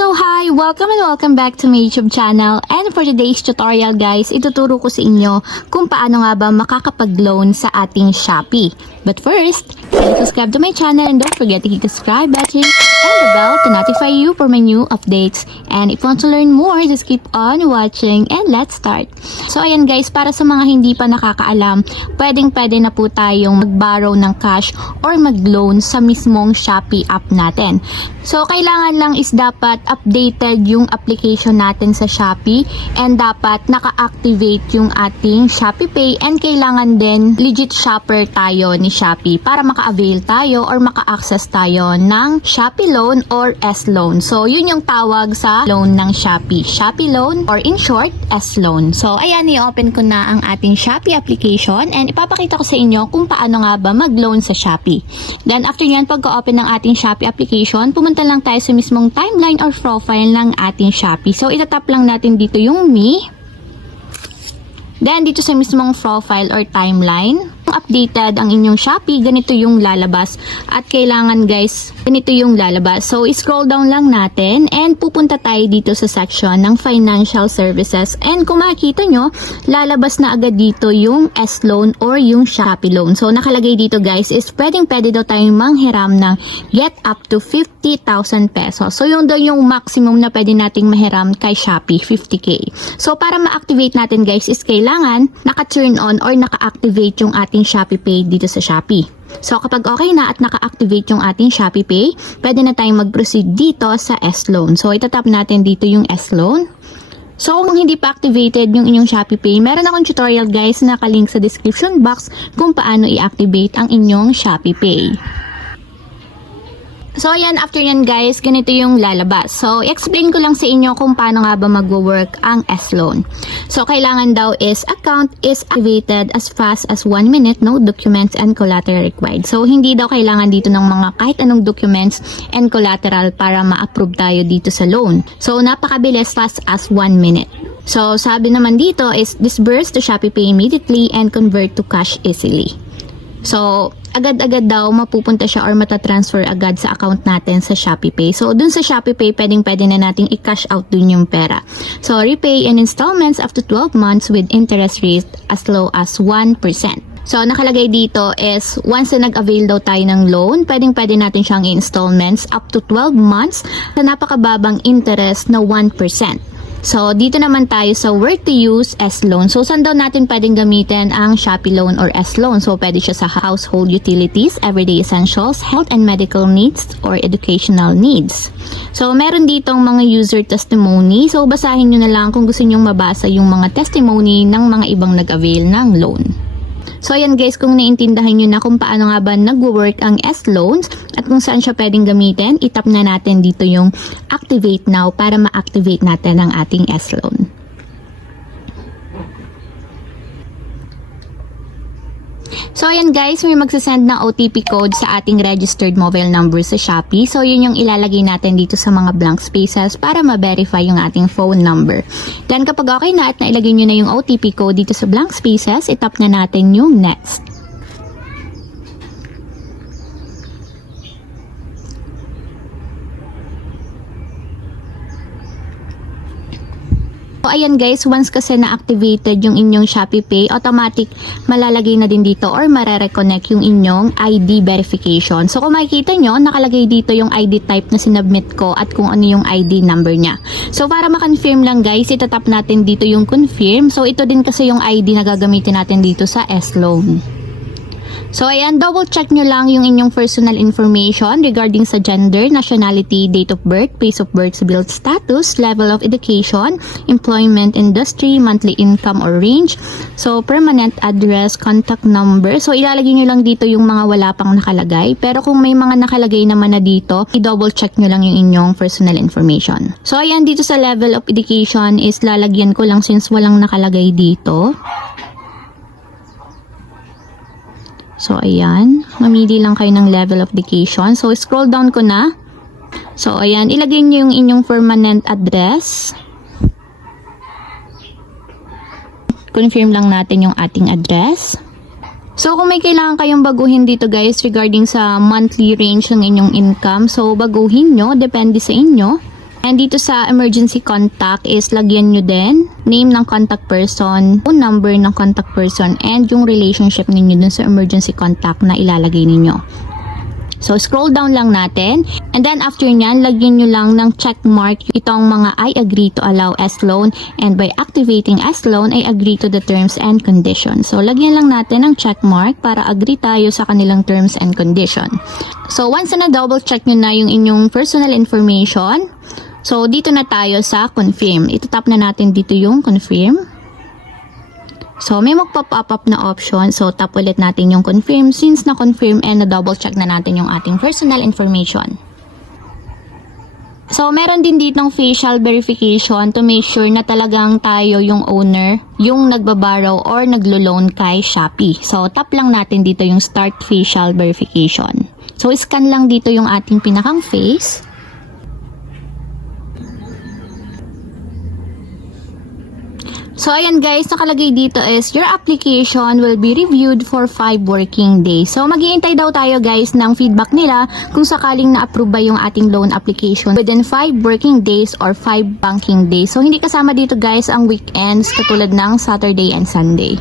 So hi! Welcome back to my YouTube channel, and for today's tutorial guys, ituturo ko sa inyo kung paano nga ba makakapag-loan sa ating Shopee. But first, please subscribe to my channel and don't forget to hit the subscribe button and the bell to notify you for my new updates. And if you want to learn more, just keep on watching and let's start. So ayan guys, para sa mga hindi pa nakakaalam, pwede na po tayong mag-borrow ng cash or mag-loan sa mismong Shopee app natin. So kailangan lang is dapat updated yung application natin sa Shopee and dapat naka-activate yung ating Shopee Pay, and kailangan din legit shopper tayo ni Shopee para maka-avail tayo or maka-access tayo ng Shopee Loan or S-Loan. So yun yung tawag sa loan ng Shopee, Shopee Loan or in short, S-Loan. So ayan, i-open ko na ang ating Shopee application and ipapakita ko sa inyo kung paano nga ba mag-loan sa Shopee. Then after nyan, pagka-open ng ating Shopee application, pumunta lang tayo sa mismong timeline or profile ng ating Shopee. So itatap lang natin dito yung Me. Then dito sa mismong profile or timeline, updated ang inyong Shopee, ganito yung lalabas. At kailangan guys, ganito yung lalabas. So scroll down lang natin and pupunta tayo dito sa section ng financial services. And kung makikita nyo, lalabas na agad dito yung S-Loan or yung Shopee Loan. So nakalagay dito guys is pwede daw tayong manghiram ng get up to 50,000 pesos. So yun daw yung maximum na pwede nating mahiram kay Shopee, 50k. So para ma-activate natin guys is kailangan naka-turn on or naka-activate yung ating Shopee Pay dito sa Shopee. So kapag okay na at naka-activate yung ating Shopee Pay, pwede na tayong mag-proceed dito sa S-Loan. So itatap natin dito yung S-Loan. So kung hindi pa activated yung inyong Shopee Pay, meron akong tutorial guys na nakalink sa description box kung paano i-activate ang inyong Shopee Pay. So ayan, after yan guys, ganito yung lalabas. So i-explain ko lang sa inyo kung paano nga ba mag-work ang S-Loan. So kailangan daw is account is activated as fast as 1 minute, no documents and collateral required. So hindi daw kailangan dito ng mga kahit anong documents and collateral para ma-approve tayo dito sa loan. So napakabilis, fast as 1 minute. So sabi naman dito is disburse to Shopee Pay immediately and convert to cash easily. So, agad-agad daw mapupunta siya or matatransfer agad sa account natin sa Shopee Pay. So, dun sa Shopee Pay, pwede na nating i-cash out dun yung pera. So, repay in installments up to 12 months with interest rate as low as 1%. So, nakalagay dito is once na nag-avail daw tayo ng loan, pwede natin siyang i-installments up to 12 months sa napakababang interest na 1%. So, dito naman tayo sa where to use S-Loan. So, saan daw natin pwedeng gamitin ang Shopee Loan or S-Loan? So, pwede siya sa household utilities, everyday essentials, health and medical needs, or educational needs. So, meron ditong mga user testimony. So, basahin nyo na lang kung gusto nyong mabasa yung mga testimony ng mga ibang nag-avail ng loan. So ayan guys, kung naiintindihan nyo na kung paano nga ba nag-work ang S-Loans at kung saan siya pwedeng gamitin, itap na natin dito yung activate now para ma-activate natin ang ating S-Loan. So ayan guys, may magsasend ng OTP code sa ating registered mobile number sa Shopee. So yun yung ilalagay natin dito sa mga blank spaces para ma-verify yung ating phone number. Then kapag okay na at nailagay nyo na yung OTP code dito sa blank spaces, itap na natin yung next. So ayan guys, once kasi na-activated yung inyong Shopee Pay, automatic malalagay na din dito or mare-reconnect yung inyong ID verification. So kung makikita nyo, nakalagay dito yung ID type na sinubmit ko at kung ano yung ID number niya. So para ma-confirm lang guys, itatap natin dito yung confirm. So ito din kasi yung ID na gagamitin natin dito sa S-Loan. So ayan, double check nyo lang yung inyong personal information regarding sa gender, nationality, date of birth, place of birth, civil status, level of education, employment industry, monthly income or range, so permanent address, contact number. So ilalagay nyo lang dito yung mga wala pang nakalagay, pero kung may mga nakalagay naman na dito, i-double check nyo lang yung inyong personal information. So ayan, dito sa level of education is lalagyan ko lang since walang nakalagay dito. So, ayan. Mamili lang kayo ng level of education. So, scroll down ko na. So, ayan. Ilagay nyo yung inyong permanent address. Confirm lang natin yung ating address. So, kung may kailangan kayong baguhin dito guys regarding sa monthly range ng inyong income, so baguhin nyo. Depende sa inyo. And dito sa emergency contact is lagyan nyo din name ng contact person, phone number ng contact person, and yung relationship ninyo dun sa emergency contact na ilalagay ninyo. So, scroll down lang natin. And then, after nyan, lagyan nyo lang ng check mark itong mga I agree to allow S-loan. And by activating S-loan, I agree to the terms and conditions. So, lagyan lang natin ng check mark para agree tayo sa kanilang terms and condition. So, once na double check nyo na yung inyong personal information, so, dito na tayo sa confirm. Ito-tap na natin dito yung confirm. So, may mag-pop up na option. So, tap ulit natin yung confirm since na-confirm and na-double check na natin yung ating personal information. So, meron din ditong facial verification to make sure na talagang tayo yung owner, yung nagbaborrow or naglo-loan kay Shopee. So, tap lang natin dito yung start facial verification. So, scan lang dito yung ating pinakang face. So, ayan guys, nakalagay dito is your application will be reviewed for 5 working days. So, maghihintay daw tayo guys ng feedback nila kung sakaling na-approve ba yung ating loan application within 5 working days or 5 banking days. So, hindi kasama dito guys ang weekends katulad ng Saturday and Sunday.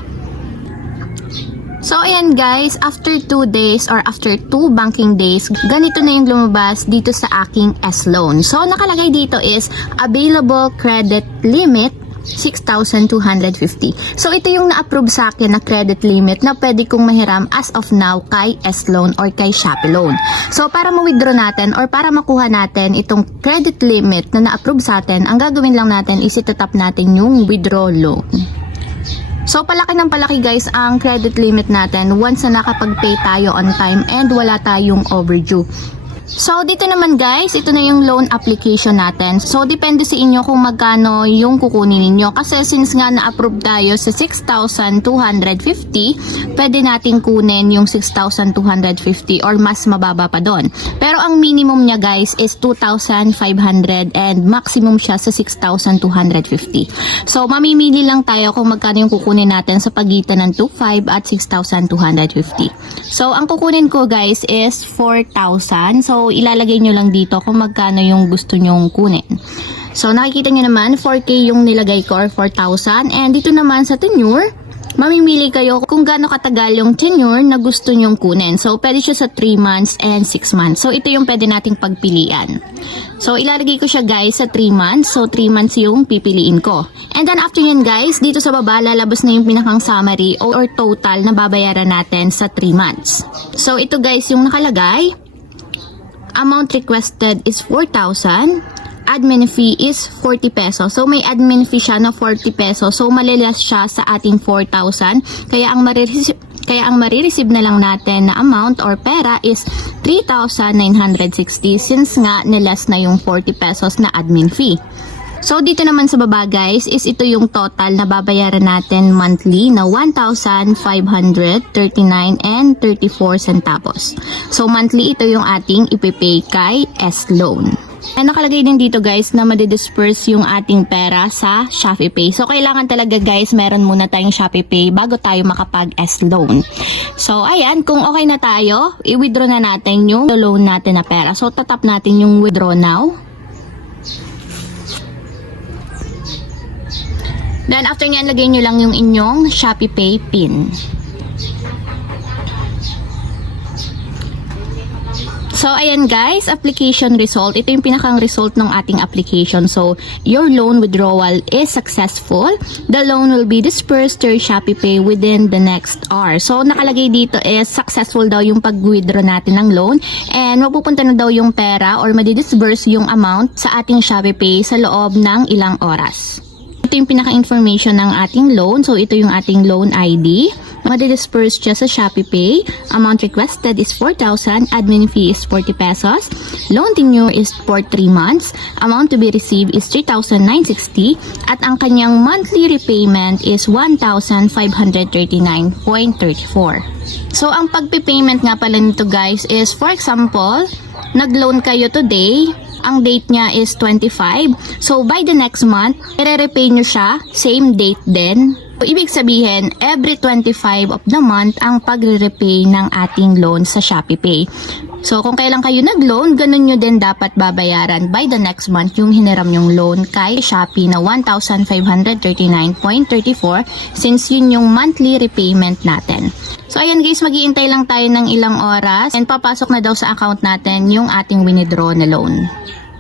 So, ayan guys, after 2 days or after 2 banking days, ganito na yung lumabas dito sa aking S-loan. So, nakalagay dito is available credit limit 6,250. So, ito yung na-approve sa akin na credit limit na pwede kong mahiram as of now kay S-Loan or kay Shopee Loan. So, para ma-withdraw natin or para makuha natin itong credit limit na na-approve sa atin, ang gagawin lang natin is itatap natin yung withdraw loan. So, palaki ng palaki guys ang credit limit natin once na nakapag-pay tayo on time and wala tayong overdue. So, dito naman guys, ito na yung loan application natin. So, depende sa inyo kung magkano yung kukunin ninyo. Kasi since nga na-approve tayo sa 6,250, pwede natin kunin yung 6,250 or mas mababa pa doon. Pero ang minimum niya guys is 2,500 and maximum siya sa 6,250. So, mamimili lang tayo kung magkano yung kukunin natin sa pagitan ng 2,500 at 6,250. So, ang kukunin ko guys is 4,000. So, ilalagay nyo lang dito kung magkano yung gusto nyong kunin. So, nakikita nyo naman, 4K yung nilagay ko or 4,000. And dito naman sa tenure, mamimili kayo kung gaano katagal yung tenure na gusto nyong kunin. So, pwede siya sa 3 months and 6 months. So, ito yung pwede nating pagpilian. So, ilalagay ko siya guys sa 3 months. So, 3 months yung pipiliin ko. And then, after yan guys, dito sa baba, lalabas na yung pinakang summary or total na babayaran natin sa 3 months. So, ito guys yung nakalagay. Amount requested is 4,000. Admin fee is 40 pesos. So, may admin fee siya na 40 pesos. So, malilas siya sa ating 4,000. Kaya ang marireceive na lang natin na amount or pera is 3,960 since nga nilas na yung 40 pesos na admin fee. So, dito naman sa baba guys, is ito yung total na babayaran natin monthly na 1,539 and 34 centavos. So, monthly ito yung ating ipipay kay S-Loan. And nakalagay din dito guys na madidisperse yung ating pera sa Shopee Pay. So, kailangan talaga guys, meron muna tayong Shopee Pay bago tayo makapag S-Loan. So, ayan, kung okay na tayo, i-withdraw na natin yung loan natin na pera. So, tatap natin yung withdraw now. Then, after nyan, lagay nyo lang yung inyong Shopee Pay PIN. So, ayan guys, application result. Ito yung pinakang result ng ating application. So, your loan withdrawal is successful. The loan will be dispersed to your Shopee Pay within the next hour. So, nakalagay dito is successful daw yung pag-withdraw natin ng loan. And mapupunta na daw yung pera or madidisburse yung amount sa ating Shopee Pay sa loob ng ilang oras. Ito yung pinaka-information ng ating loan. So, ito yung ating loan ID. Madidisperse siya sa Shopee Pay. Amount requested is 4,000. Admin fee is 40 pesos. Loan tenure is for 3 months. Amount to be received is 3,960. At ang kanyang monthly repayment is 1,539.34. So, ang pagpipayment nga pala nito guys is, for example, nag-loan kayo today. Ang date niya is 25. So, by the next month, i-repay nyo siya, same date din. So, ibig sabihin, every 25 of the month ang pagre-repay ng ating loan sa Shopee Pay. So, kung kailan kayo nag-loan, ganun nyo din dapat babayaran by the next month yung hiniram yung loan kay Shopee na 1,539.34 since yun yung monthly repayment natin. So, ayan guys, mag-iintay lang tayo ng ilang oras and papasok na daw sa account natin yung ating winidraw na loan.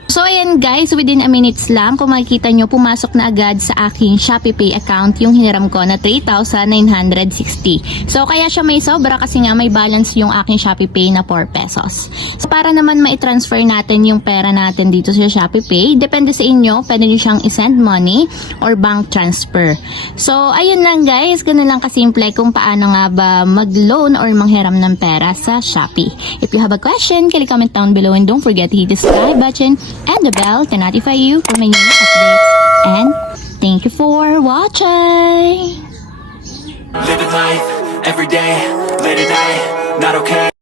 So ayan guys, within a minutes lang, kung makikita nyo, pumasok na agad sa aking Shopee Pay account yung hiniram ko na 3,960. So kaya siya may sobra kasi nga may balance yung aking Shopee Pay na 4 pesos. So para naman ma-transfer natin yung pera natin dito sa Shopee Pay, depende sa inyo, pwede nyo siyang i-send money or bank transfer. So ayun lang guys, ganun lang kasimple kung paano nga ba mag-loan or manghiram ng pera sa Shopee. If you have a question, can you comment down below and don't forget to hit the subscribe button and the bell to notify you for my new updates. And thank you for watching. Living life, every day, late at night, not okay.